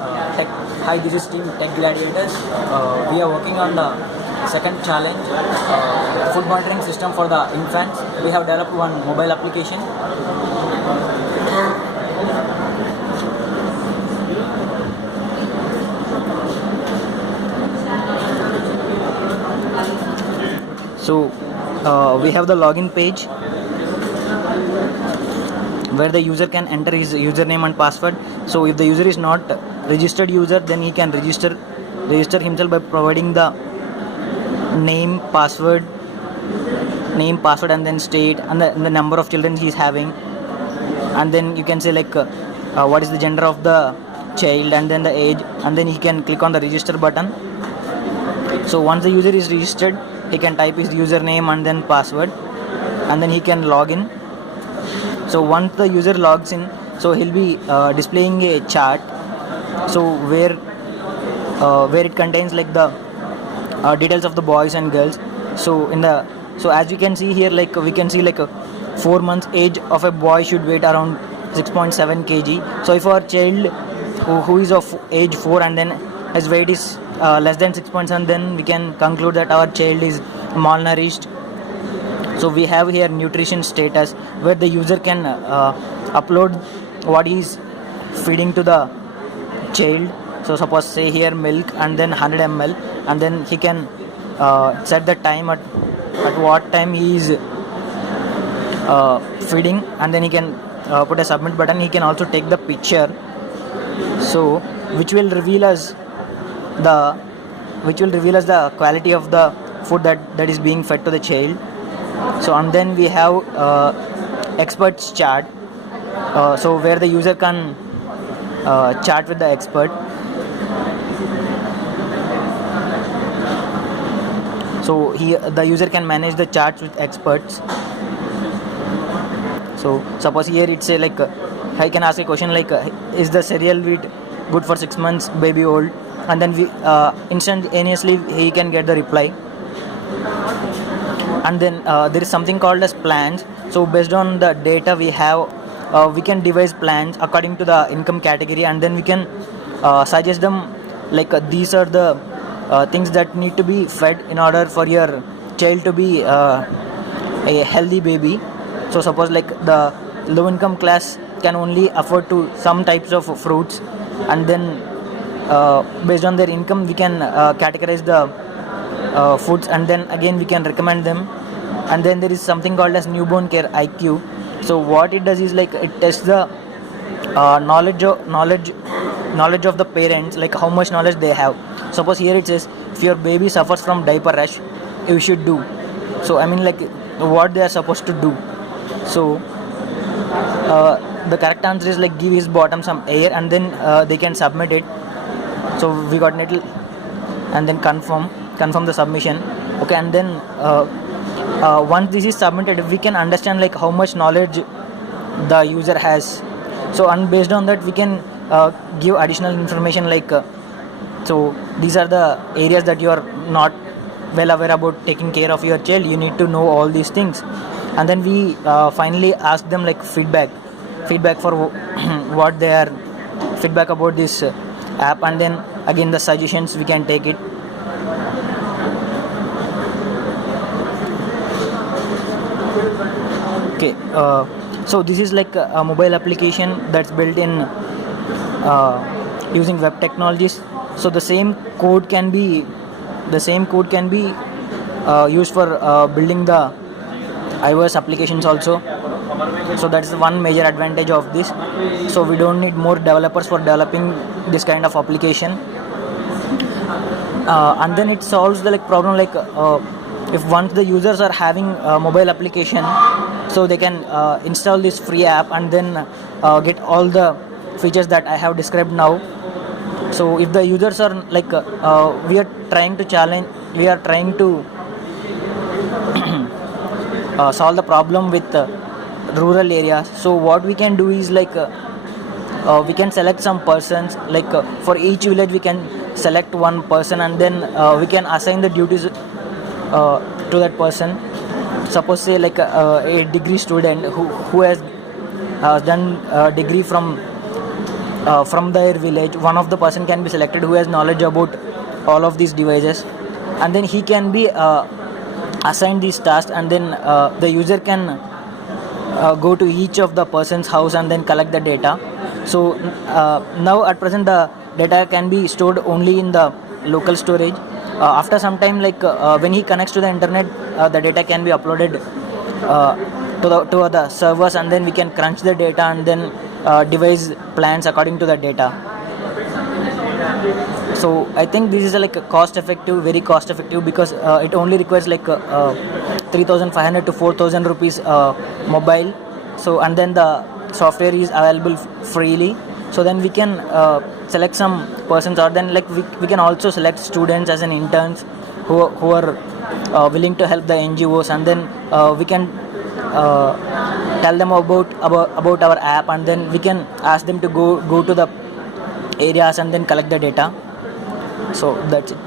Tech. Hi, this is Team Tech Gladiators. We are working on the second challenge, food monitoring system for the infants. We have developed one mobile application. So we have the login page where the user can enter his username and password. So if the user is not registered user, then he can register himself by providing the name, password, and then state and the number of children he is having, and then you can say like what is the gender of the child and then the age, and then he can click on the register button. So once the user is registered, he can type his username and then password, and then he can log in. So once the user logs in, so he'll be displaying a chart, so where it contains like the details of the boys and girls. So as you can see here, like we can see like a 4 months age of a boy should weight around 6.7 kg. So if our child who is of age 4 and then his weight is less than 6.7, then we can conclude that our child is malnourished. So we have here nutrition status, where the user can upload what he is feeding to the child. So suppose say here milk and then 100 ml, and then he can set the time at what time he is feeding, and then he can put a submit button. He can also take the picture, so which will reveal us the quality of the food that is being fed to the child. So and then we have experts chat, so where the user can chat with the expert. So the user can manage the chats with experts. So suppose here it say like I can ask a question like is the cereal wheat good for 6 months baby old, and then we instantaneously he can get the reply. And then there is something called as plans. So based on the data we have, we can devise plans according to the income category, and then we can suggest them like these are the things that need to be fed in order for your child to be a healthy baby. So suppose like the low income class can only afford to some types of fruits, and then based on their income we can categorize the foods, and then again we can recommend them. And then there is something called as newborn care IQ. So what it does is like it tests the knowledge of the parents, like how much knowledge they have. Suppose here it says if your baby suffers from diaper rash, you should do. So I mean like what they are supposed to do. So the correct answer is like give his bottom some air, and then they can submit it. So we got nettle, and then confirm the submission. Okay, and then once this is submitted, we can understand like how much knowledge the user has. So and based on that we can give additional information like so these are the areas that you are not well aware about taking care of your child. You need to know all these things. And then we finally ask them like feedback for what they are feedback about this app, and then again the suggestions we can take it. Okay, so this is like a mobile application that's built in using web technologies. So the same code can be used for building the iOS applications also. So that's one major advantage of this. So we don't need more developers for developing this kind of application. And then it solves the like problem like if once the users are having a mobile application, so they can install this free app and then get all the features that I have described now. So if the users are like we are trying to solve the problem with rural areas. So what we can do is like we can select some persons, like for each village we can select one person, and then we can assign the duties to that person. Suppose say like a degree student who has done a degree from from their village. One of the person can be selected who has knowledge about all of these devices, and then he can be assigned these tasks, and then the user can go to each of the person's house and then collect the data. So now at present the data can be stored only in the local storage. After some time, when he connects to the internet, the data can be uploaded to the servers, and then we can crunch the data and then devise plans according to the data. So I think this is like a cost effective, very cost effective, because it only requires 3,500 to 4,000 rupees mobile. So and then the software is available freely. So then we can select some persons, or then we can also select students as an interns who are willing to help the NGOs, and then we can tell them about our app, and then we can ask them to go to the areas and then collect the data. So that's it.